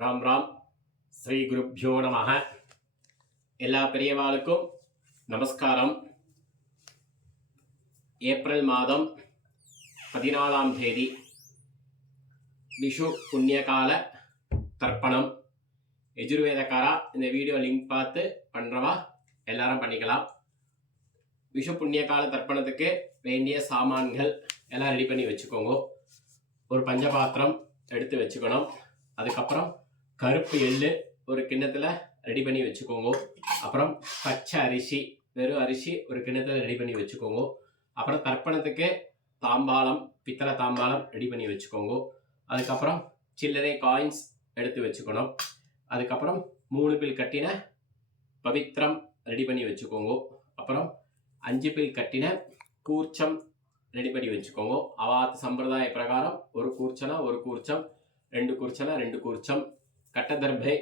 ராம் ராம். ஸ்ரீ குருப்யோ நமஹ. எல்லா பெரியவாளுக்கும் நமஸ்காரம். ஏப்ரல் மாதம் 14ஆம் தேதி விஷு புண்ணியகால தர்ப்பணம். யஜுர்வேதக்காரா இந்த வீடியோ லிங்க் பார்த்து பண்ணுறவா எல்லாரும் பண்ணிக்கலாம். விஷு புண்ணியகால தர்ப்பணத்துக்கு வேண்டிய சாமான்கள் எல்லாம் ரெடி பண்ணி வச்சுக்கோங்க. ஒரு பஞ்சபாத்திரம் எடுத்து வச்சுக்கணும். அதுக்கப்புறம் கருப்பு எள்ளு ஒரு கிண்ணத்தில் ரெடி பண்ணி வச்சுக்கோங்க. அப்புறம் பச்சை அரிசி, வெறும் அரிசி ஒரு கிண்ணத்தில் ரெடி பண்ணி வச்சுக்கோங்க. அப்புறம் தர்ப்பணத்துக்கு தாம்பாளம், பித்தளை தாம்பாளம் ரெடி பண்ணி வச்சுக்கோங்க. அதுக்கப்புறம் சில்லறை காயின்ஸ் எடுத்து வச்சுக்கணும். அதுக்கப்புறம் 3 பில் கட்டின பவித்திரம் ரெடி பண்ணி வச்சுக்கோங்க. அப்புறம் 5 பில் கட்டின கூர்ச்சம் ரெடி பண்ணி வச்சுக்கோங்க. அவாத்து சம்பிரதாய பிரகாரம் ஒரு கூர்ச்சனா ஒரு கூர்ச்சம், 2 கூர்ச்சனா 2 கூர்ச்சம், கட்டதர்பை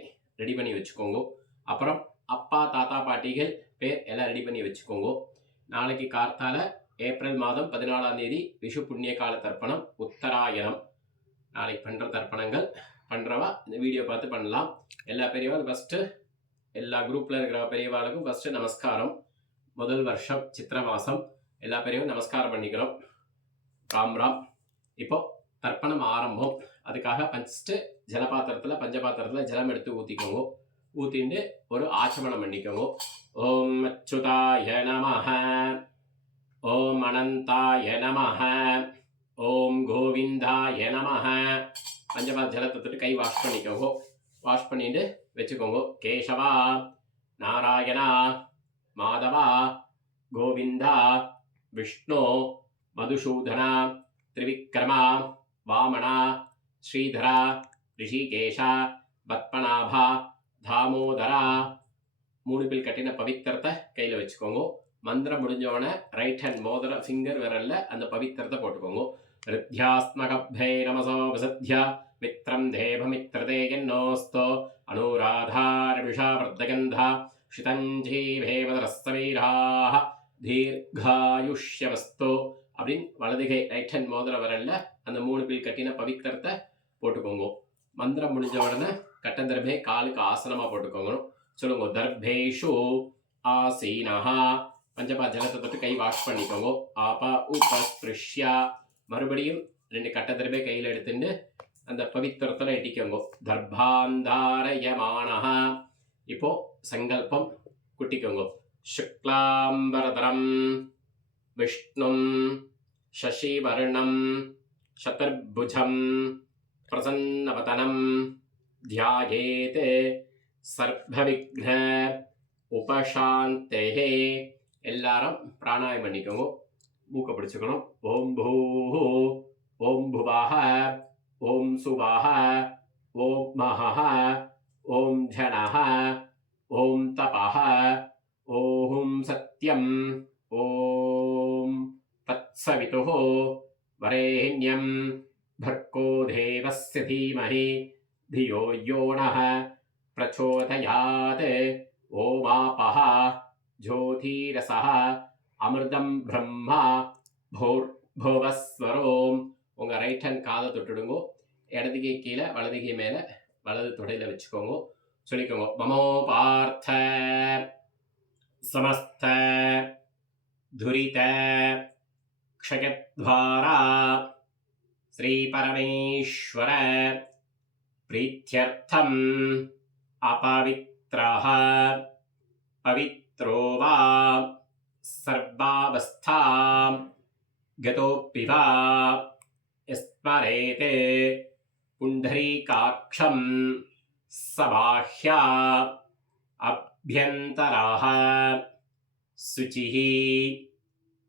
ரெடி பண்ணி வச்சுக்கோங்க. அப்புறம் அப்பா தாத்தா பாட்டிகள் பேர் எல்லாம் ரெடி பண்ணி வச்சுக்கோங்க. நாளைக்கு கார்த்தால ஏப்ரல் மாதம் 14ஆம் தேதி விஷு புண்ணிய கால தர்ப்பணம், உத்தராயணம். நாளைக்கு பண்ணுற தர்ப்பணங்கள் பண்ணுறவா இந்த வீடியோ பார்த்து பண்ணலாம். எல்லா பெரியவாளும் ஃபஸ்ட்டு எல்லா குரூப்பில் இருக்கிற பெரியவாளுக்கும் ஃபஸ்ட்டு நமஸ்காரம். முதல் வருஷம் சித்திரை மாதம் எல்லா பெரியவும் நமஸ்காரம் பண்ணிக்கிறோம். ராம் ராம். இப்போ தர்ப்பணம் ஆரம்பம். அதுக்காக ஃபஸ்ட்டு ஜலபாத்திரத்தில் பஞ்சபாத்திரத்தில் ஜலம் எடுத்து ஊற்றிக்கோங்க. ஊற்றிட்டு ஒரு ஆச்சமனம் பண்ணிக்கோங்க. ஓம் அச்சுதாய நமஹ, ஓம் அனந்தாய நமஹ, ஓம் கோவிந்தாய நமஹ. பஞ்சபாத்திர ஜலத்தை தொட்டு கை வாஷ் பண்ணிக்கோங்க. வாஷ் பண்ணிட்டு வச்சுக்கோங்க. கேசவா, நாராயணா, மாதவா, கோவிந்தா, விஷ்ணு, மதுசூதனா, திரிவிக்ரமா, வாமனா, ஸ்ரீதரா, ரிஷிகேஷா, பத்மநாபா, தாமோதரா. 3 பில் கட்டின பவித்திரத்தை கையில் வச்சுக்கோங்க. மந்திரம் முடிஞ்சவன ரைட் ஹேண்ட் மோதிர ஃபிங்கர் விரல்ல அந்த பவித்திரத்தை போட்டுக்கோங்க. ரித்யாஸ்மகப்தை நமசோ விசத்யா மித்ரம் தேவமித்ரதே என்னோஸ்தோ அனுராதாரபிஷா வர்தகந்தா ஷிதஞ்சீவேவதரஸ்தவீராஹ தீர்காயுஷ்யவஸ்தோ அப்படின்னு வலதுகை ரைட் ஹேண்ட் மோதிர விரல்ல அந்த 3 பில் கட்டின பவித்திரத்தை போட்டுக்கோங்க. மந்திரம் முடிஞ்ச உடனே கட்டதர்பே காலுக்கு ஆசனமா போட்டுக்கோங்க. சொல்லுங்க. தர்பேஷு ஆசீனஹா. பஞ்சபா ஜலத்தை தொட்டு கை வாஷ் பண்ணிக்கோங்க. ஆபா உபஸ்பிருஷ்யா. மறுபடியும் 2 கட்டதர்பே கையில் எடுத்துட்டு அந்த பவித்திரத்தில் எட்டிக்கோங்க. தர்பாந்தாரயமானஹா. இப்போ சங்கல்பம் குட்டிக்கோங்க. சுக்லாம்பரதரம் விஷ்ணும் சசிவர்ணம் சதுர்புஜம் பிரசன்னவதனம் தியாயேத் சர்வவிக்ன உபசாந்தேஹே. எல்லாரும் பிராணாயம் பண்ணிக்கோங்க. மூக்க பிடிச்சுக்கணும். ஓம் பூ, ஓம் புவாஹ, ஓம் சுவாஹ, ஓம் மஹஹ, ஓம் ஜனஹ, ஓம் தபஹ, ஓம் சத்யம், ஓம் தத்சவிதுः வரேண்யம் भर्गो देवस्य धीमहि धियो यो नः प्रचोदयात्. ओमापः ज्योतिरसः अमृतं ब्रह्मा भूर्भुवस्वरोம். உங்கள் ரைட் ஹேண்ட் காதை தொட்டுடுங்க. இடதுகை கீழே வலதுகை மேலே வலது தொடையில் வச்சுக்கோங்க. சொல்லிக்கோங்க. மமோ பார்த்த சமஸ்த துரித க்ஷயத்வாரா श्री परमेश्वर प्रीत्यर्थम अपवित्रः पवित्रो वा सर्वावस्था गतोऽपि वा स्मरेते पुण्डरीकाक्षं सबाह्या अभ्यन्तरः शुचिः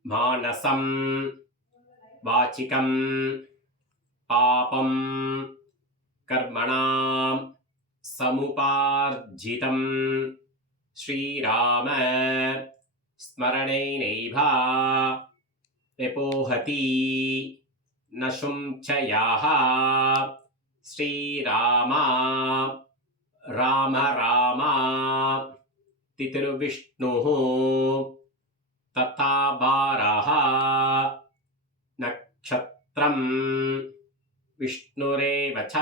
मानसं वाचिकं पापं कर्मणां समुपार्जितं श्रीराम स्मरणेनैव विपोहति न शुञ्चयाः. श्रीराम राम राम तिथिर्विष्णुः तथा बारः नक्षत्रं विष्णुरेव च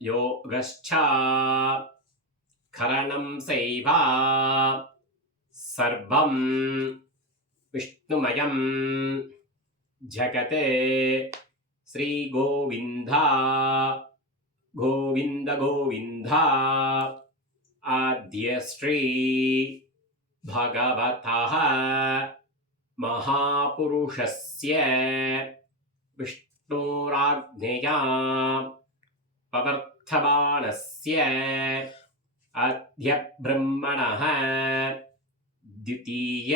योगश्चा करणं सैवा सर्वं विष्णुमयं जगते श्रीगोविन्दा गोविन्द गोविन्दा आद्य श्री भगवतः महापुरुषस्य विष्णुराज्ञया पवर्तमानस्य अद्य ब्रह्मणः द्वितीय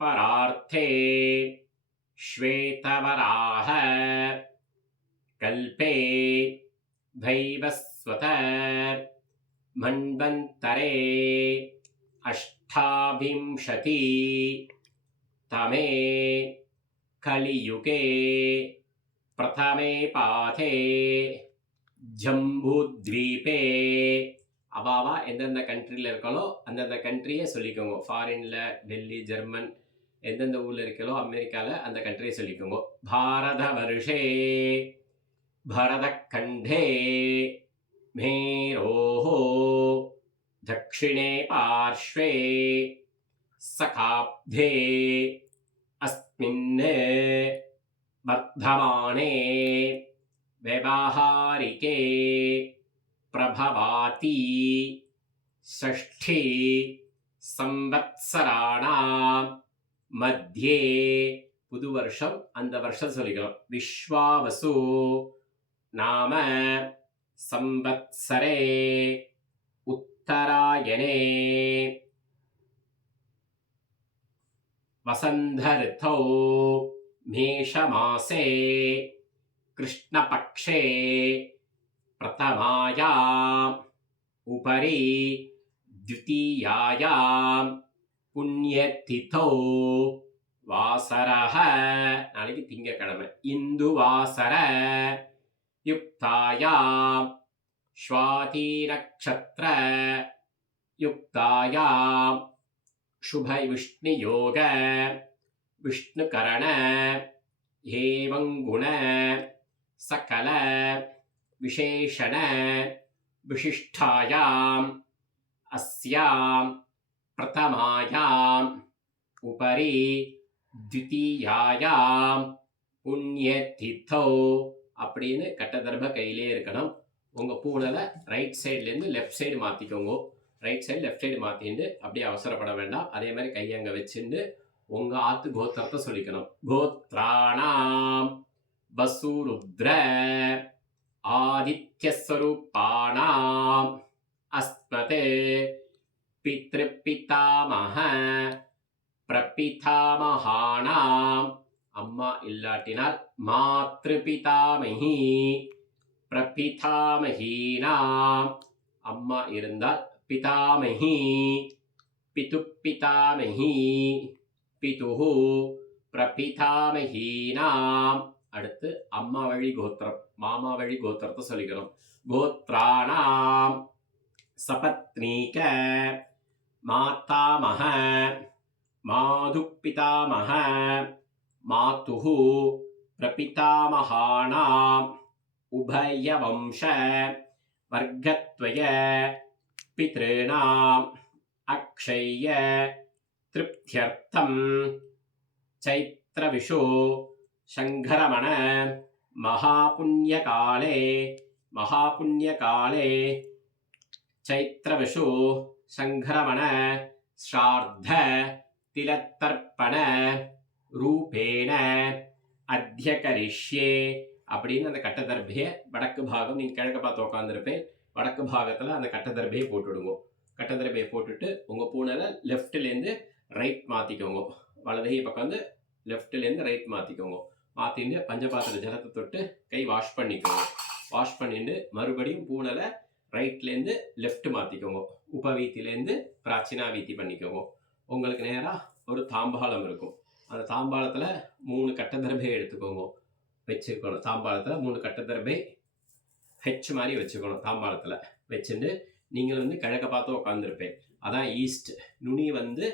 परार्थे श्वेतवराह कल्पे वैवस्वत मन्वन्तरे अष्टाविंशति तमे कलियुगे प्रथमे पाथे ஜம்பூத்வீபே அவாவா எந்தெந்த கண்ட்ரியில் இருக்காலோ அந்தந்த கண்ட்ரியை சொல்லிக்கோங்க. ஃபாரினில் டெல்லி ஜெர்மன் எந்தெந்த ஊரில் இருக்காலோ அமெரிக்காவில் அந்த கண்ட்ரியை சொல்லிக்கோங்க. பாரத வருஷே பரதக்கண்டே மேரோஹோ தக்ஷிணே பார்ஷ்வே சகாப்தே அஸ்மின் வர்த்தமானே व्यवहारिके प्रभवाति षष्ठी संवत्सराणां मध्ये புது வருஷம் அந்த வருஷம் சொல்லிக்கலாம். விஸ்வாவசு நாம சம்பத்சரே உத்தராயணே வசந்த ऋतौ மேஷமாசே कृष्णपक्षे प्रथमायाम् उपरि द्वितीयायां पुण्यतिथौ वासरः नाளைக்கு திங்கட்கிழமை இந்துவாசர युक्तायां स्वाति नक्षत्र युक्तायां शुभ विष्णुयोग विष्णुकरण एवं गुण सकल विशेषण विशिष्टायाम् अस्यां प्रथमायाम् उपरि द्वितीयायां पुण्यतिथौ அப்படின்னு கட்டதர்ப கையிலே இருக்கணும். உங்கள் பூனலை ரைட் சைட்லேருந்து லெஃப்ட் சைடு மாற்றிக்கோங்க. ரைட் சைடு லெஃப்ட் சைடு மாற்றிட்டு அப்படியே அவசரப்பட வேண்டாம். அதே மாதிரி கையங்க வச்சுட்டு உங்கள் ஆத்து கோத்திரத்தை சொல்லிக்கணும். கோத்ராணாம் வசுருத்ர ஆதித்யஸ்வரூபாணாம் அஸ்மதே பித்ருபிதாமஹ பிரபிதாமஹானாம் அம்மா இல்லாட்டினால் மாத்ருபிதாமஹி பிரபிதாமஹீனாம் அம்மா இருந்தால் பிதாமஹி பிதுப்பிதாமஹி பிதுஹு பிரபிதாமஹீனாம். அடுத்து அம்மா வழி கோத்திரம் மாமா வழி கோத்திரத்தை சொல்லிக்கணும். கோத்ராணாம் சபத்னீக மாதாமஹ மாதுப்பிதாமஹ மாதுஹு பிரபிதாமஹானாம் உபயவம்ச வர்க்கத்வய பித்ருணாம் அக்ஷய திருப்தியர்த்தம் சைத்ரவிஷு சங்கரமண மகாபுண்யகாலே சைத்ரவிஷு சங்கரமண ஸ்ரார்த்த திலத்தர்ப்பண ரூபேண அத்தியகரிஷ்யே அப்படின்னு அந்த கட்டதர்பையை வடக்கு பாகம் நீங்கள் கிழக்க பார்த்து உட்காந்துருப்பேன். வடக்கு பாகத்தில் அந்த கட்டதர்பையை போட்டுவிடுங்க. கட்டதர்பையை போட்டுட்டு உங்கள் பூனலை லெஃப்ட்லேருந்து ரைட் மாற்றிக்கோங்க. வலதுகை பக்கம் வந்து லெஃப்ட்லேருந்து ரைட் மாற்றிக்கோங்க. மாற்றிட்டு பஞ்சபாத்திர ஜலத்தை தொட்டு கை வாஷ் பண்ணிக்கோங்க. வாஷ் பண்ணிட்டு மறுபடியும் பூனலை ரைட்லேருந்து லெஃப்ட் மாற்றிக்கோங்க. உபவீத்திலேருந்து பிராச்சீனா வீத்தி பண்ணிக்கோங்க. உங்களுக்கு நேராக ஒரு தாம்பாளம் இருக்கும். அந்த தாம்பாளத்தில் 3 கட்டதர்பை எடுத்துக்கோங்க. வச்சுருக்கணும். தாம்பாளத்தில் 3 கட்டதர்பை ஹெச் மாதிரி வச்சுக்கணும். தாம்பாளத்தில் வச்சுட்டு நீங்கள் வந்து கிழக்க பார்த்து உட்காந்துருப்பேன். அதான் ஈஸ்ட். நுனி வந்து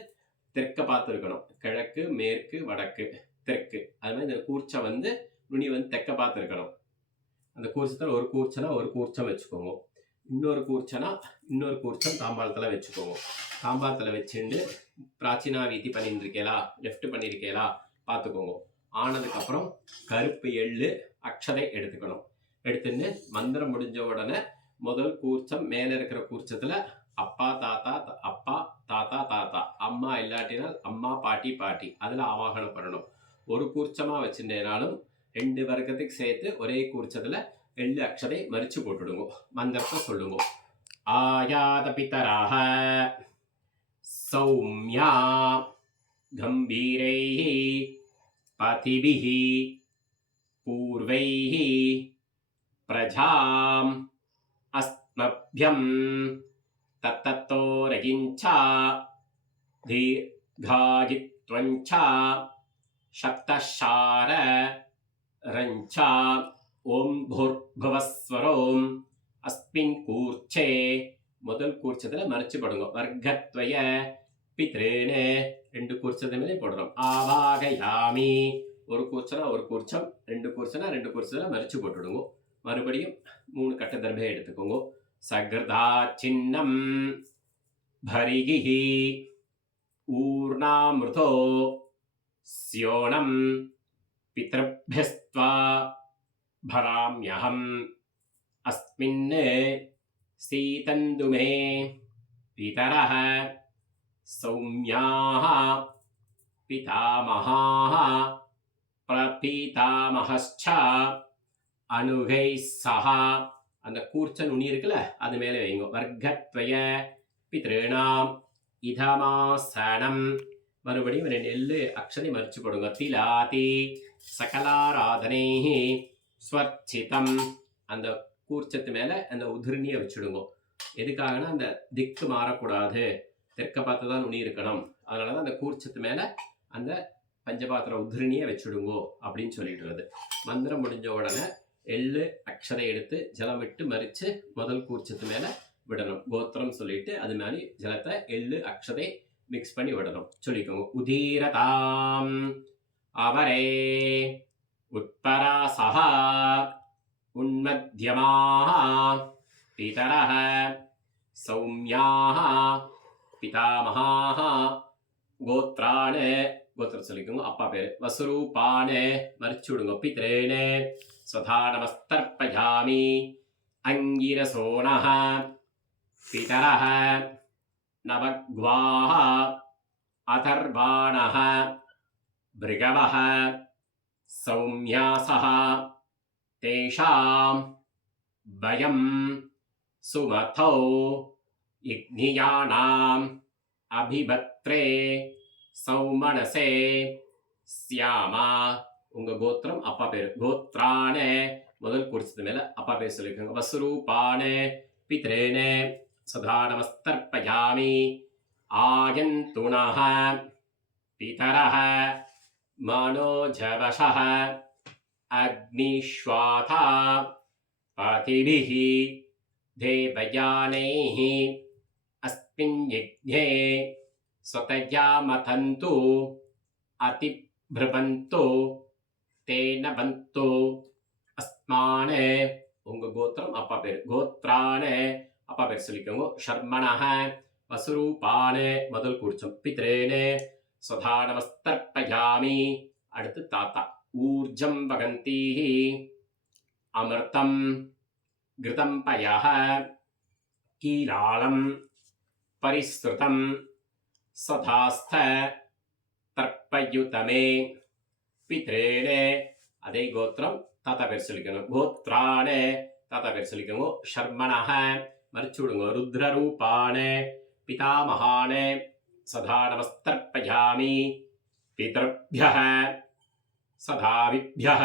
தெற்க பார்த்து இருக்கணும். கிழக்கு மேற்கு வடக்கு தெற்கு. அது மாதிரி இந்த கூர்ச்சை வந்து நுனி வந்து தெற்க பார்த்து இருக்கணும். அந்த கூர்ச்சத்தில் ஒரு கூர்ச்சனா ஒரு கூர்ச்சம் வச்சுக்கோங்க. இன்னொரு கூர்ச்சம் தாம்பாளத்தில் வச்சுக்கோங்க. தாம்பாளத்தில் வச்சுட்டு பிராச்சீனா வீதி பண்ணிட்டு இருக்கேளா, லெஃப்ட் பண்ணியிருக்கேளா பார்த்துக்கோங்க. ஆனதுக்கப்புறம் கருப்பு எள்ளு அக்ஷதை எடுத்துக்கணும். எடுத்துட்டு மந்திரம் முடிஞ்ச உடனே முதல் கூர்ச்சம் மேலே இருக்கிற கூர்ச்சத்தில் அப்பா தாத்தா அப்பா தாத்தா தாத்தா, அம்மா இல்லாட்டினால் அம்மா பாட்டி பாட்டி அதில் ஆவாகனம் பண்ணணும். ஒரு கூர்ச்சமாக வச்சுட்டேனாலும் 2 வர்க்கத்துக்கு சேர்த்து ஒரே கூர்ச்சத்தில் எள்ளு அக்ஷதை மறிச்சு போட்டுடுங்க. மந்திரத்தை சொல்லுங்க. ஆயாத பிதராக சௌமியா கம்பீரைः பதிபிः பூர்வைः பிரஜாம் அஸ்மப்யம் தத்தத்தோரகிஞ்சா தீர்காயித்வஞ்சா சப்தஷார ரஞ்சா ஓம் பூர்புவஸ்வரோம் அஸ்மின் கூர்ச்சே முதல் கூர்ச்சத்தில் மறைச்சு போடுங்க. வர்க்கத்வய பித்ரேனு 2 கூர்ச்சத்து மேலே போடணும். ஆவாகயாமி ஒரு கூர்ச்சனா ஒரு கூர்ச்சம், 2 கூர்ச்சனா 2 கூர்ச்சத்தில் மறைச்சு போட்டுடுங்க. மறுபடியும் 3 கட்ட தர்பை எடுத்துக்கோங்க. சக்ருதா சின்னம் பரிகிஹி ஊர்ணாமிருதோ ஸ்யோனம் பித்ருப்யஸ்த்வா பராம்யஹம் அஸ்மின் சீதந்துமே பிதரஹ சௌம்யாஹ பிதாமஹாஹ பிரபீதாமஹஸ்ச அனுகை சஹா. அந்த கூர்ச்சன் உனி இருக்குல்ல அது மேலே வைங்க. வர்க்கத்வய பித்ருணாம் இதமாசனம். மறுபடியும் 2 எள்ளு அக்ஷதை மறிச்சு போடுங்க. திலாதி சகலாராதனை ஸ்வர்ச்சிதம். அந்த கூர்ச்சத்து மேலே அந்த உதிரணியை வச்சுடுங்க. எதுக்காகனா அந்த திக்கு மாறக்கூடாது, தெற்க பார்த்து தான் நுனி இருக்கணும். அதனால தான் அந்த கூர்ச்சத்து மேலே அந்த பஞ்சபாத்திர உதிரணியை வச்சுடுங்கோ அப்படின்னு சொல்லிடுறது. மந்திரம் முடிஞ்ச உடனே எள்ளு அக்ஷதை எடுத்து ஜலம் விட்டு மறித்து முதல் கூர்ச்சத்து மேலே விடணும். கோத்திரம் சொல்லிட்டு அது மாதிரி ஜலத்தை எள்ளு அக்ஷதை மிக்ஸ் பண்ணி விடணும். சொல்லிக்கோங்க. உதீரதாம் அவரே உட்பராசஹ உன்மத்யமாஹ பிதரஹ சௌம்யாஹ பிதாமஹாஹ கோத்ராணு கோத்திரம் சொல்லிக்கோங்க. அப்பா பேரு வசுரூபானு மறிச்சு விடுங்க. பித்ரேனு ஸ்வதா நமஸ்தர்ப்பயாமி அங்கிரசோணஹ பிதரஹ நவக்வாஹ அதர்வாணஹ பிருகவஹ சௌம்யாசஹ தேஷாம் வயம் சுமதோ யக்ஞியானாம் அபிபத்ரே சௌமனசே ஸ்யாமா. உங்க கோத்திரம் அப்பா பேரு. கோத்ரானு முதல் கூர்ச்சத்து மேல அப்பா பேர் சொல்லிக்கோங்க. வசுரூபானு பித்ரேனு சதா நமஸ்தர்ப்பயாமி ஆயந்துணஹ பிதரஹ மனோஜவஷஹ அக்னிஷ்வாதா பதிபிஹ தேவயானைஹ அஸ்மின் யஜ்ஞே ஸ்வதயா மதந்து அதிப்ருவந்து தேன பந்து அஸ்மானு. உங்க கோத்திரம் அப்பா பேர். கோத்ரானு அப்பா பேர் சொல்லிக்கோங்க. ஷர்மணஹ வசுரூபானு முதல் கூர்ச்சம். பித்ரேனு ஸ்வதா நமஸ்தர்ப்பயாமி. அடுத்து தாத்தா. ஊர்ஜம் வகந்தீஹி அமிர்தம் கிருதம் பயஹ கீராளம் பரிஸ்ருதம் சதாஸ்த தர்ப்பயுதமே பித்ரேனு. அதே கோத்திரம் தாத்தா பேர் சொல்லிக்கணும். கோத்ரானு தாத்தா பேர் சொல்லிக்கோங்க. ஷர்மணஹ மறிச்சு விடுங்க. ருத்ரரூபானு பிதாமஹானு சதா நமஸ்தர்ப்பயாமி பிதர்ப்யஹ சதாவிப்யஹ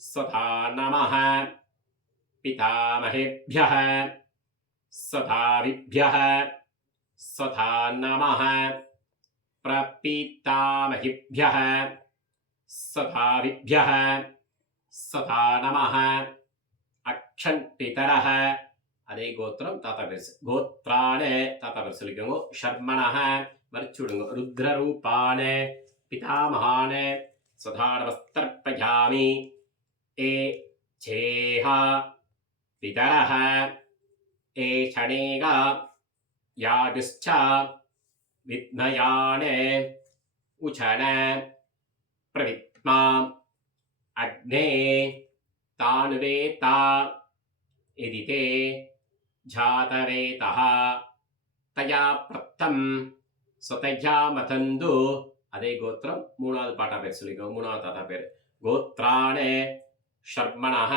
சதா நமஹ பிதாமஹேப்யஹ சதாவிப்யஹ சதா நமஹ பிரபீதாமஹிப்யஹ சதாவிப்யஹ சதா நமஹ அக்ஷன் பிதரஹ. அதே கோத்திரம் தாத்தா பேர். கோத்ரானு தாத்தா பேர் சொல்லிக்கோங்க. ஷர்மணஹ மறிச்சு விடுங்க. ருத்ரரூபானு பிதாமஹானு சதா நமஸ்தர்ப்பயாமி ஏ சேஹா பிதரஹ ஏஷணேகா யாகுஷ்ச வித்மயானே உச்சன பிரவித்மா அக்னே தானுவேதா எதிதே ஜாதவேதः தயா பிரத்தம் சொதயா மதந்து. அதே கோத்திரம் மூணாவது பாட்டா பேர் சொல்லிக்கோ. மூணாவது தாத்தா பேர் கோத்ராணே ஷர்மணஹ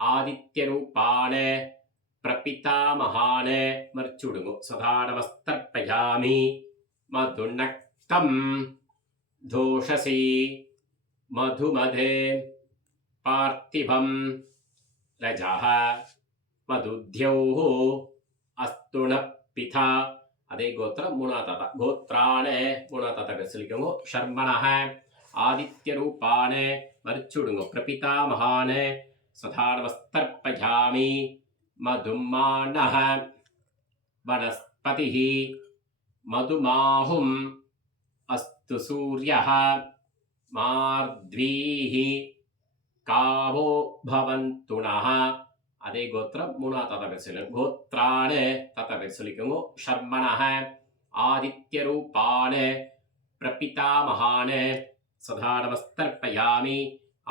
ஆதித்யரூபாணே பிரபிதாமகானே மர்ச்சுடுங்கோ. சதா நமஸ்தர்ப்பயாமி மதுநக்தம் தோஷசி மதுமதே பார்த்திபம் ரஜஹ மதுத்யௌஹ அஸ்துண பிதா. அதே கோத்திரம் மூணாவது தாத்தா கோத்ராணே மூணாவது தாத்தா பேர் சொல்லிக்கோங்க. ஷர்மணஹ ஆதித்யரூபாணே மர்ச்சுடுங்கோ. பிரபிதாமகானே சதா நமஸ்தர்ப்பயாமி மதுமானஹ வனஸ்பதிஹ மதுமாஹும் அஸ்து சூர்யஹ மார்த்வீஹ காவோ பவந்துனஹ. அதே கோத்திரம் மூணாவது தாத்தா பேர் சொல்லுங்க. கோத்ராணே தாத்தா பேர் சொல்லிக்கோங்க. ஷர்மணஹ ஆதித்யரூபாணே பிரபிதாமகானே சதா நமஸ்தர்ப்பயாமி.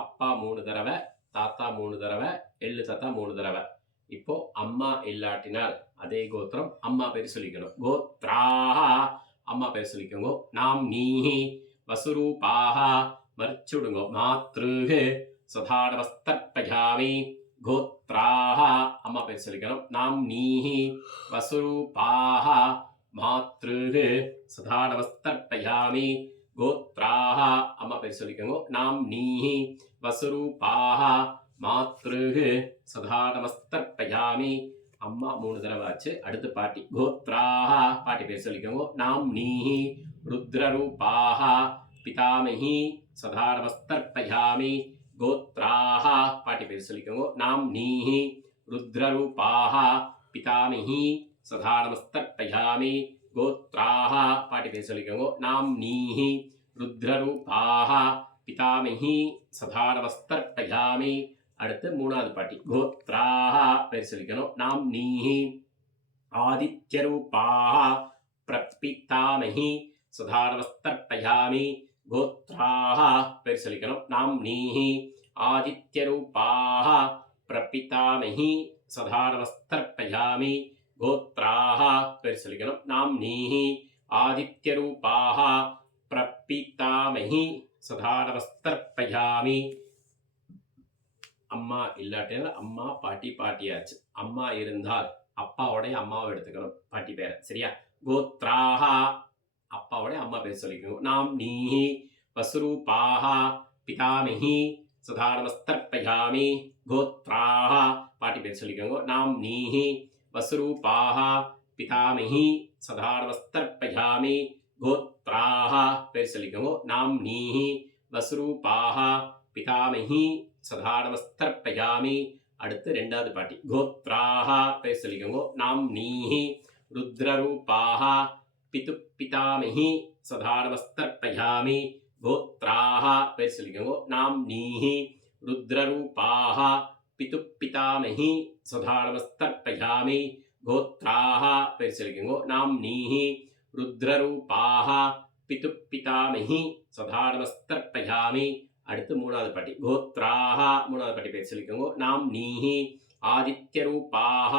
அப்பா 3 தடவை, தாத்தா 3 தடவை, எள்ளு தாத்தா 3 தடவை. இப்போ அம்மா இல்லாட்டினால் அதே கோத்திரம் அம்மா பேர் சொல்லிக்கணும். கோத்ராஹ அம்மா பேர் சொல்லிக்கோங்க. நாம் நீஹி வசுரூபாஹ மர்ச்சுடுங்கோ. மாத்ருஹ சதா நமஸ்தர்ப்பயாமி. கோத்ராஹ அம்மா பேர் சொல்லிக்கணும். நாம் நீஹி வசுரூபாஹ மாத்ருஹ சதா நமஸ்தர்ப்பயாமி. கோத்ராஹ அம்மா பேர் சொல்லிக்கோங்க. நாம் நீஹி வசுரூபாஹ மாத்ருஹ சதா நமஸ்தர்ப்பயாமி. அம்மா 3 தடவை ஆச்சு. அடுத்து பாட்டி கோத்ராஹ பாட்டி பேர் சொல்லிக்கோங்க. நாம் நீஹி ருத்ரரூபாஹ பிதாமஹி சதா நமஸ்தர்ப்பயாமி. கோத்ராஹ பாட்டி பேர் சொல்லிக்கோங்க. நாம் நீஹி ருத்ரரூபாஹ பிதாமஹி சதா நமஸ்தர்ப்பயாமி. கோத்ராஹ பாட்டி பேர் சொல்லிக்கோங்க. நாம் நீஹி ருத்ரரூபாஹ பிதாமஹி சதா நமஸ்தர்ப்பயாமி. அடுத்து மூணாவது பாட்டி கோத்ராஹ பேர் சொல்லிக்கணும். நாம் நீஹி ஆதித்யரூபாஹ பிரபிதாமஹி சதா நமஸ்தர்ப்பயாமி. கோத்ராஹ பேர் சொல்லிக்கணும். நாம் நீஹி ஆதித்யரூபாஹ பிரபிதாமஹி சதா நமஸ்தர்ப்பயாமி. கோத்ராஹ பேர் சொல்லிக்கணும். நாம் நீஹி ஆதித்யரூபாஹ பிரபிதாமஹி சதா நமஸ்தர்ப்பயாமி. அம்மா இல்லாட்டினால் அம்மா பாட்டி பாட்டியாச்சு. அம்மா இருந்தால் அப்பாவோடைய அம்மாவை எடுத்துக்கணும் பாட்டி பேரை. சரியா? கோத்ராஹ அப்பாவோடைய அம்மா பேர் சொல்லிக்கணும். நாம் நீஹி வசுரூபாஹ பிதாமஹி சதா நமஸ்தர்ப்பயாமி. கோத்ராஹ பாட்டி பேர் சொல்லிக்கோங்க. நாம் நீஹி வசுரூபாஹ பிதாமஹி சதா நமஸ்தர்ப்பயாமி. கோத்ராஹ பேர் சொல்லிக்கோங்க. நாம் நீஹி வசுரூபாஹ பிதாமஹி சதா நமஸ்தர்ப்பயாமி. அடுத்து ரெண்டாவது பாட்டி கோத்ராஹ பேர் சொல்லிக்கோங்க. நாம் நீஹி ருத்ரரூபாஹ பிதாமஹி சதா நமஸ்தர்ப்பயாமி. கோத்ராஹ பேர் சொல்லிக்கோங்க. நாம் நீஹி ருத்ரரூபாஹ பிதாமஹி சதா நமஸ்தர்ப்பயாமி. கோத்ராஹ பேர் சொல்லிக்கோங்க. நாம் நீஹி ருத்ரரூபாஹ பிதாமஹி சதா நமஸ்தர்ப்பயாமி. அடுத்து மூணாவது பாட்டி கோத்ராஹ மூணாவது பாட்டி பேர் சொல்லிக்கோங்க. நாம் நீஹி ஆதித்யரூபாஹ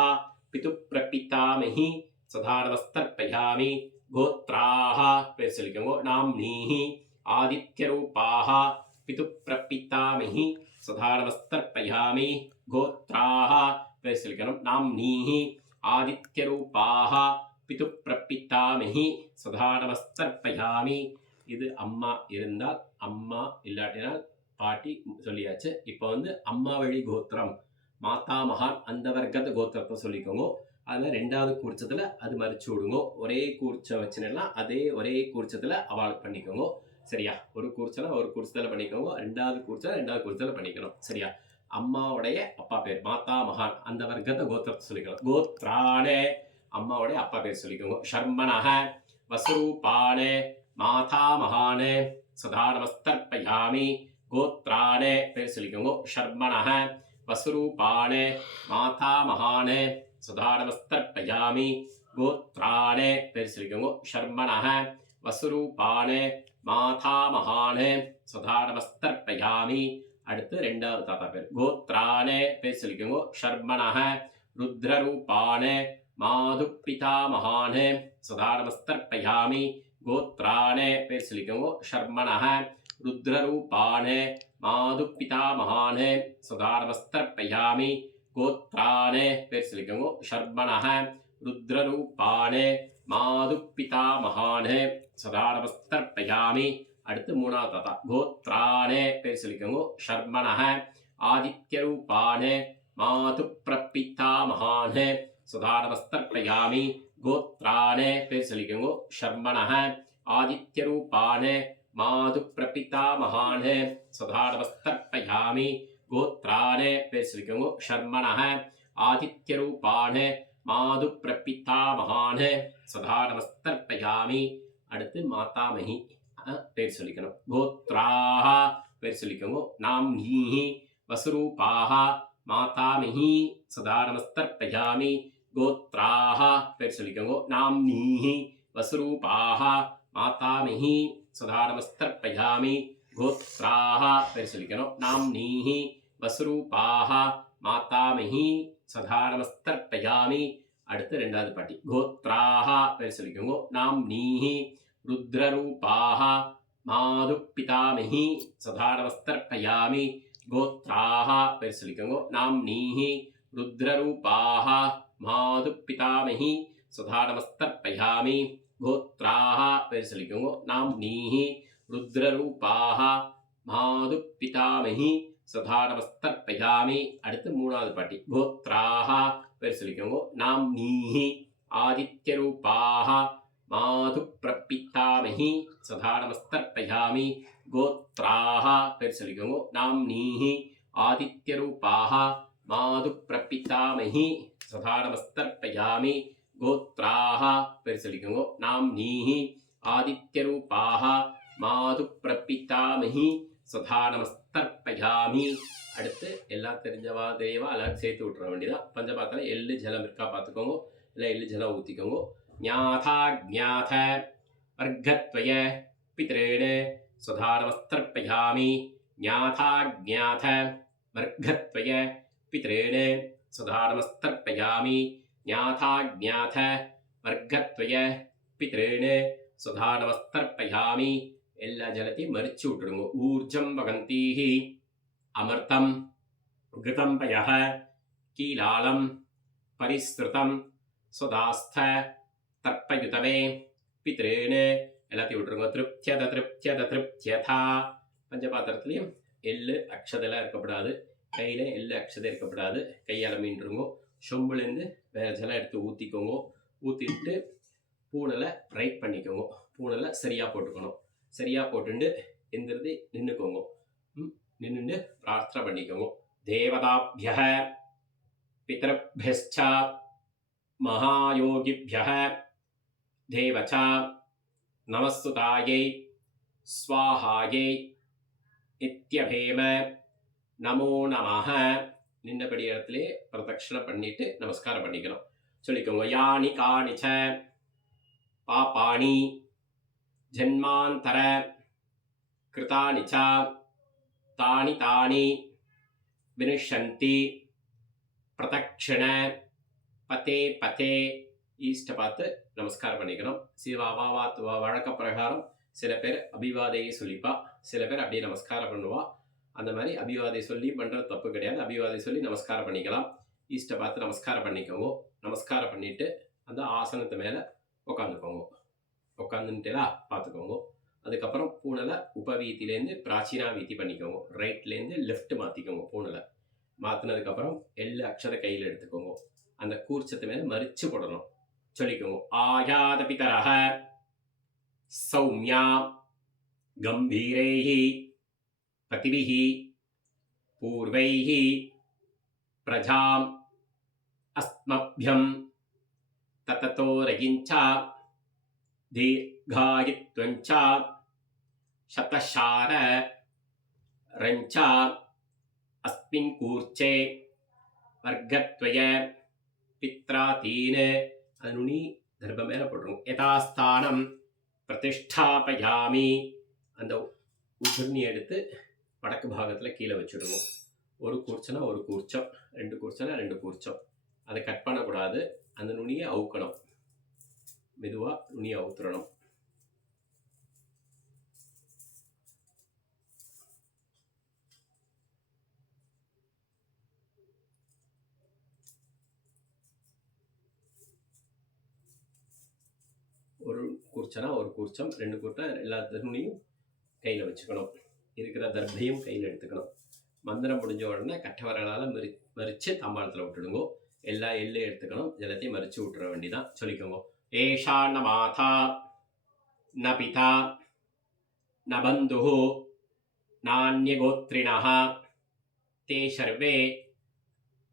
பிரபிதாமஹி சதா நமஸ்தர்ப்பயாமி. கோத்ராஹ பேர் சொல்லிக்கோங்க. நாம் நீஹி ஆதித்யரூபாஹ பிரபிதாமஹி சதா நமஸ்தர்ப்பயாமி. கோத்ராஹ பேர் சொல்லிக்கணும். நாம் நீஹி ஆதித்யரூபாஹ பிரபிதாமஹி சதா நமஸ்தர்ப்பயாமி. இது அம்மா இருந்தால், அம்மா இல்லாட்டினால் பாட்டி சொல்லியாச்சு. இப்போ அம்மா வழி கோத்திரம் மாதா மகான் அந்த வர்க்கத்து கோத்திரத்தை சொல்லிக்கோங்க. அதில் ரெண்டாவது கூர்ச்சத்தில் அது மறிச்சு விடுங்க. ஒரே கூர்ச்சம் வச்சுன்னா அதே ஒரே கூர்ச்சத்தில் அவள் பண்ணிக்கோங்க. சரியா? ஒரு கூர்ச்சலை ஒரு கூர்ச்சத்தில் பண்ணிக்கோங்க. ரெண்டாவது கூர்ச்சத்தில் பண்ணிக்கணும். சரியா? அம்மாவுடைய அப்பா பேர் மாதா மகான் அந்த வர்க்கத்தை கோத்திரத்தை சொல்லிக்கணும். கோத்ராணே அம்மாவுடைய அப்பா பேர் சொல்லிக்கோங்க. ஷர்மணஹ வசுரூபாணே மாதா மகானே சதா நமஸ்தர்ப்பயாமி. கோத்ராணே பேர் சொல்லிக்கோங்க. ஷர்மணஹ वसुरूपाणे मातामहाने सदा नमस्तर्पयामि गोत्राणे பேர் சொல்லிக்கோங்க शर्मणः वसुरूपाणे मातामहाने सदा नमस्तर्पयामि அடுத்து ரெண்டாவது தாத்தா பேர் கோத்ராணே பேர் சொல்லிக்கோங்க शर्मणः रुद्ररूपाणे माधुपितामहाने सदा नमस्तर्पयामि गोत्राणे பேர் சொல்லிக்கோங்க शर्मणः रुद्ररूपाणे माधुपितामहाने सदा नमस्तर्पयामि गोत्राणे பேர் சொல்லிக்கோங்க शर्मणः रुद्ररूपाणे माधुपितामहाने सदा नमस्तर्पयामि அடுத்து மூணாவது தாத்தா கோத்ராணே பேர் சொல்லிக்கோங்க शर्मणः आदित्यरूपाणे माधुप्रपितामहाने सदा नमस्तर्पयामि गोत्राणे பேர் சொல்லிக்கோங்க शर्मणः आदित्यरूपाणे माधुप्रपितामहाने सदा नमस्तर्पयामि गोत्राणे பேர் சொல்லிக்கோங்க शर्मणः आदित्यरूपाणे माधुप्रपितामहाने सदा नमस्तर्पयामि அடுத்து மாதாமகி பேர் சொல்லிக்கணும் கோத்ராஹ பேர் சொல்லிக்கோங்க நாம்ஹி வசுரூபாஹ மாதாமகி சதா நமஸ்தர்ப்பயாமி கோத்ராஹ பேர் சொல்லிக்கோங்க நாம்ஹி வசுரூபாஹ மாதாமகி சதா நமஸ்தர்ப்பயாமி கோத்ராஹ பேர் சொல்லிக்கணும் நாம்ஹி வசுரூபாஹ மாதாமகி சதா நமஸ்தர்ப்பயாமி அடுத்து ரெண்டாவது பாட்டி கோத்ராஹ பேர் சொல்லிக்கோங்க நாம்ஹி रुद्ररूपाः माधुपितामही सदा नमस्तर्पयामि गोत्राः பேர் சொல்லிக்கோங்க நாம்ஹி रुद्ररूपाः माधुपितामही सदा नमस्तर्पयामि गोत्राः பேர் சொல்லிக்கோங்க நாம்ஹி रुद्ररूपाः माधुपितामही सदा नमस्तर्पयामि அடுத்து மூணாவது பாட்டி கோத்ராः பேர் சொல்லிக்கோங்க நாம்ஹி आदित्यरूपाः माधुप्रपितामही सदा नमस्तर्पयामि गोत्राः பேர் சொல்லிக்கோங்க நாம்ஹி आदित्यरूपाः माधुप्रपितामही सदा नमस्तर्पयामि गोत्राः பேர் சொல்லிக்கோங்க நாம்ஹி आदित्यरूपाः माधुप्रपितामही सदा नमस्तर्पयामि அடுத்து எல்லாம் தெரிஞ்சவா தெரியவா எல்லாரும் சேர்த்து விட்டுற வேண்டியதான் பஞ்சபாத்திரம் எள்ளு ஜலம் இருக்கா பார்த்துக்கோங்க இல்லை எள்ளு ஜலம் ஊற்றிக்கோங்க ज्ञाथाज्ञाथ वर्गत्वय पितॄन् सदा नमस्तर्पयामि ज्ञाथाज्ञाथ वर्गत्वय पितॄन् सदा नमस्तर्पयामि ज्ञाथाज्ञाथ वर्गत्वय पितॄन् सदा नमस्तर्पयामि எல்லா ஜலத்தையும் மரிச்சு விட்டுடுங்க ஊர்ஜம் வகந்தீஹ அமர்த்தம் கிருதம் பயः கீலாலம் பரிஸ்ருதம் சதாஸ்த தர்ப்பயுதவே பித்ரேன் எல்லாத்தையும் விட்டுருங்க திருப்தியதா பஞ்சபாத்திரத்துலேயும் எள்ளு அக்ஷதெல்லாம் இருக்கப்படாது கையில் எள்ளு அக்ஷதை இருக்கப்படாது கையால் மீண்டுருங்க சொம்புலேருந்து வேறு ஜலம் எடுத்து ஊற்றிக்கோங்க ஊற்றிட்டு பூனலை ரைட் பண்ணிக்கோங்க பூனலை சரியாக போட்டுக்கணும் சரியாக போட்டுண்டு எந்திரது நின்றுக்கோங்க நின்றுண்டு பிரார்த்தனை பண்ணிக்கோங்க தேவதாபிய பிதர்பியஸ்ச महायोगिभ्यः देवच नमस्तुतायै स्वाहायै इत्यभेम नमो नमः நின்னபடி இடத்துல பிரதட்சணை பண்ணிட்டு நமஸ்காரம் பண்ணிக்கணும் சொல்லிக்கோங்க யானி காணிச்ச பாபாணி ஜன்மாந்தர கிருதானி ச தானி தானி வினிஷந்தி பிரதட்சிண பத்தே பத்தே ஈஸ்ட்டை பார்த்து நமஸ்காரம் பண்ணிக்கணும் வழக்க பிரகாரம் சில பேர் அபிவாதையை சொல்லிப்பா சில பேர் அப்படியே நமஸ்காரம் பண்ணுவா அந்த மாதிரி அபிவாதை சொல்லி பண்ணுறது தப்பு கிடையாது அபிவாதை சொல்லி நமஸ்காரம் பண்ணிக்கலாம் ஈஸ்ட்டை பார்த்து நமஸ்காரம் பண்ணிக்கோங்க நமஸ்காரம் பண்ணிவிட்டு அந்த ஆசனத்து மேலே உட்காந்துக்கோங்க உட்காந்துட்டா பார்த்துக்கோங்க அதுக்கப்புறம் பூனலை உபவீத்திலேருந்து பிராச்சீனா வீத்தி பண்ணிக்கோங்க ரைட்லேருந்து லெஃப்ட் மாற்றிக்கோங்க பூனலை மாற்றினதுக்கப்புறம் எள்ளு அக்ஷத கையில் எடுத்துக்கோங்க அந்த கூர்ச்சத்து மேலே மறிச்சு போடணும் சொல்லிக்கோங்க ஆயாத பிதரஹ சௌமியா கம்பீரைஹி பதிபிஹி பூர்வைஹி பிரஜாம் அஸ்மப்யம் தததோ ரகிஞ்சா தீர்காயித்வஞ்சா சதசார ரஞ்சா अस्मिन् कूर्चे वर्गत्वय पित्रातीन् அது நுனி தர்ப்பம் மேலே போட்டுருங்க. யதாஸ்தானம் பிரதிஷ்டாபயாமி அந்த உதிர்னி எடுத்து வடக்கு பாகத்தில் கீழே வச்சுடுவோம். ஒரு கூர்ச்சனா ஒரு கூர்ச்சம், ரெண்டு கூர்ச்சனா ரெண்டு கூர்ச்சம். அதை கட் பண்ணக்கூடாது. அந்த நுனியை அவுக்கணும். மெதுவாக நுனியை அவுத்துறணும். ஒரு கூர்ச்சனா ஒரு கூர்ச்சம், ரெண்டு கூர்ச்சா எல்லா நுனியும் கையில் வச்சுக்கணும். இருக்கிற தர்பையும் கையில் எடுத்துக்கணும். மந்திரம் முடிஞ்ச உடனே கட்டை வரலால் மறித்து தாம்பாளத்தில் விட்டுடுங்கோ. எல்லா எள்ளையும் எடுத்துக்கணும். எல்லாத்தையும் மறித்து விட்டுற வேண்டிதான். சொல்லிக்கோங்க. ஏஷா ந மாதா ந பிதா ந பந்து நான்யகோத்ரிணः தே சர்வே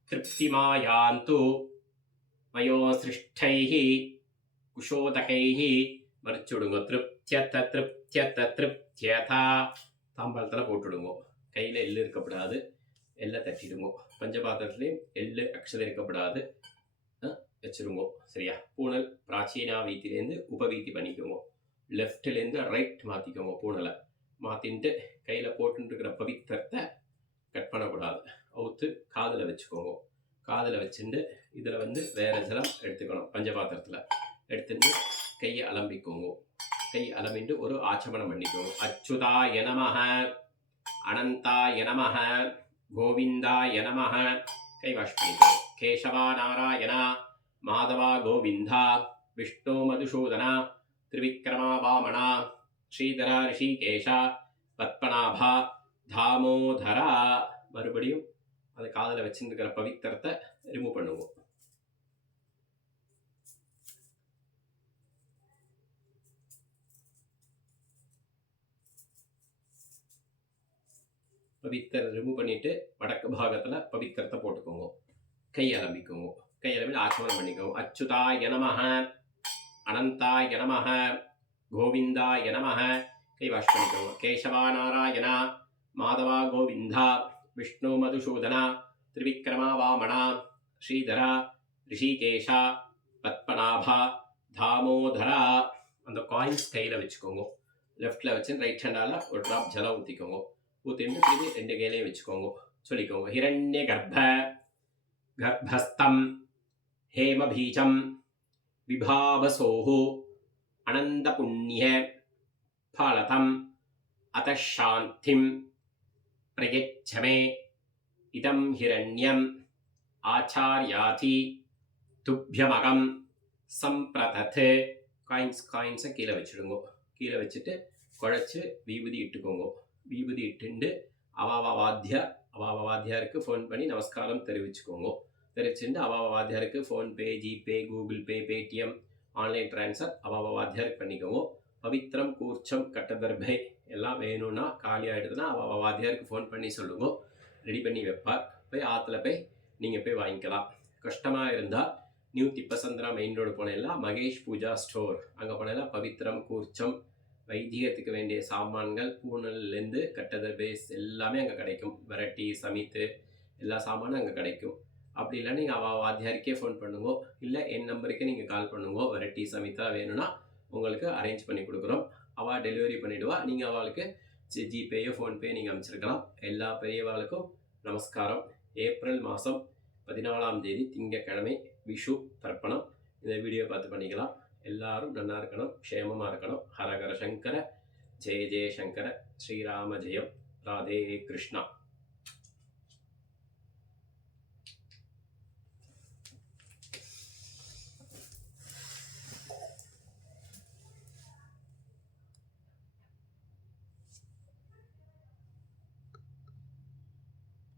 திருப்திமாயாந்து மயோ சிருஷ்டைः குஷோதகைः மறிச்சுடுங்க. திருப்தியத திருப்தியத திருப்தியதா தாம்பாளத்தில் போட்டுடுங்க. கையில் எள்ளு இருக்கப்படாது. எள்ளை தட்டிடுங்க. பஞ்சபாத்திரத்துலேயும் எள்ளு அக்ஷதை இருக்கப்படாது. வச்சுருங்க. சரியா? பூனல் பிராச்சீனா வீத்திலேருந்து உபவீத்தி பண்ணிக்கோங்க. லெஃப்ட்லேருந்து ரைட் மாற்றிக்கோங்க. பூனலை மாற்றின்ட்டு கையில் போட்டுருக்கிற பவித்திரத்தை கட் பண்ணக்கூடாது. அவுத்து காதில் வச்சுக்கோங்க. காதில் வச்சுட்டு இதில் வேறு ஜலம் எடுத்துக்கணும். பஞ்சபாத்திரத்தில் எடுத்துட்டு கையை அலம்பிக்கோங்க. கை அலம்பிட்டு ஒரு ஆச்சமனம் பண்ணிக்கோங்க. அச்சுதாய நமஹ, அனந்தாய நமஹ, கோவிந்தாய நமஹ. கை வாஷ் பண்ணிக்கோங்க. கேசவா நாராயணா, மாதவா கோவிந்தா, விஷ்ணு மதுசூதனா, திரிவிக்ரமா வாமனா, ஸ்ரீதரா ரிஷிகேஷா, பத்மநாபா, தாமோதரா. மறுபடியும் அது காதில் வச்சுருக்கிற பவித்திரத்தை ரிமூவ் பண்ணுவோம். பவித்திரம் ரிமூவ் பண்ணிவிட்டு வடக்கு பாகத்தில் பவித்திரத்தை போட்டுக்கோங்க. கை அலம்பிக்கோங்க. கை அலம்பி ஆச்சமனம் பண்ணிக்கோங்க. அச்சுதாய நமஹ, அனந்தாய நமஹ, கோவிந்தாய நமஹ. கை வாஷ் பண்ணிக்கோங்க. கேசவா நாராயணா, மாதவா கோவிந்தா, விஷ்ணு மதுசூதனா, திரிவிக்ரமா வாமனா, ஸ்ரீதரா ரிஷிகேஷா, பத்மநாபா, தாமோதரா. அந்த காயின்ஸ் கையில் வச்சுக்கோங்க. லெஃப்டில் வச்சு ரைட் ஹேண்டால் ஒரு ட்ராப் ஜலம் ஊற்றிக்கோங்க. ஊற்றிட்டு திரும்பி ரெண்டு கையிலையும் வச்சுக்கோங்க. சொல்லிக்கோங்க. ஹிரண்ய கர்ப்பஸ்தம் ஹேமபீஜம் விபாவசோஹு அனந்த புண்ணிய பலதம் அதசாந்திம் பிரயச்சமே இதம் ஹிரண்யம் ஆச்சாரியாதி துப்யமகம் சம்பிரதத். காயின்ஸை கீழே வச்சுடுங்க. கீழே வச்சுட்டு குழைச்சி விபூதி இட்டுக்கோங்க. விபூதி இட்டுண்டு அவாவாத்தியாருக்கு ஃபோன் பண்ணி நமஸ்காரம் தெரிவிச்சுக்கோங்க. தெரிவிச்சுட்டு அவாவாத்தியாருக்கு PhonePe, GPay, Google Pay, Paytm, online transfer அவாவாத்தியாருக்கு பண்ணிக்கோங்க. பவித்திரம், கூர்ச்சம், கட்டதர்பை எல்லாம் வேணும்னா காலி ஆகிடுதுன்னா அவாவாத்தியாருக்கு ஃபோன் பண்ணி சொல்லுங்க. ரெடி பண்ணி வைப்பார். போய் ஆற்றுல போய் நீங்கள் போய் வாங்கிக்கலாம். கஷ்டமாக இருந்தால் நியூ திப்பசந்திரா மெயின் ரோடு போனேன்னா மகேஷ் பூஜா ஸ்டோர் அங்கே போனேன்னா பவித்திரம், கூர்ச்சம், வைத்தியத்துக்கு வேண்டிய சாமான்கள் பூனல்லேருந்து கட்டதர் பேஸ் எல்லாமே அங்கே கிடைக்கும். வெரைட்டி சமித்து எல்லா சாமானும் அங்கே கிடைக்கும். அப்படி இல்லைன்னா நீங்கள் வாத்தியாருக்கே ஃபோன் பண்ணுங்க. இல்லை என் நம்பருக்கே நீங்கள் கால் பண்ணுங்க. வெரைட்டி சமித்தா வேணும்னா உங்களுக்கு அரேஞ்ச் பண்ணி கொடுக்குறோம். அவள் டெலிவரி பண்ணிவிடுவா. நீங்கள் அவளுக்கு ஜிபேயோ ஃபோன்பே நீங்கள் அனுப்பிச்சிருக்கலாம். எல்லா பெரியவாளுக்கும் நமஸ்காரம். ஏப்ரல் மாதம் 14ஆம் தேதி திங்கக்கிழமை விஷு தர்ப்பணம். இந்த வீடியோ பார்த்து பண்ணிக்கலாம். எல்லாரும் நல்லா இருக்கணும், க்ஷேமமாக இருக்கணும். ஹரஹர சங்கர, ஜெய ஜெய சங்கர, ஸ்ரீராம ஜெயம், ராதே கிருஷ்ணா.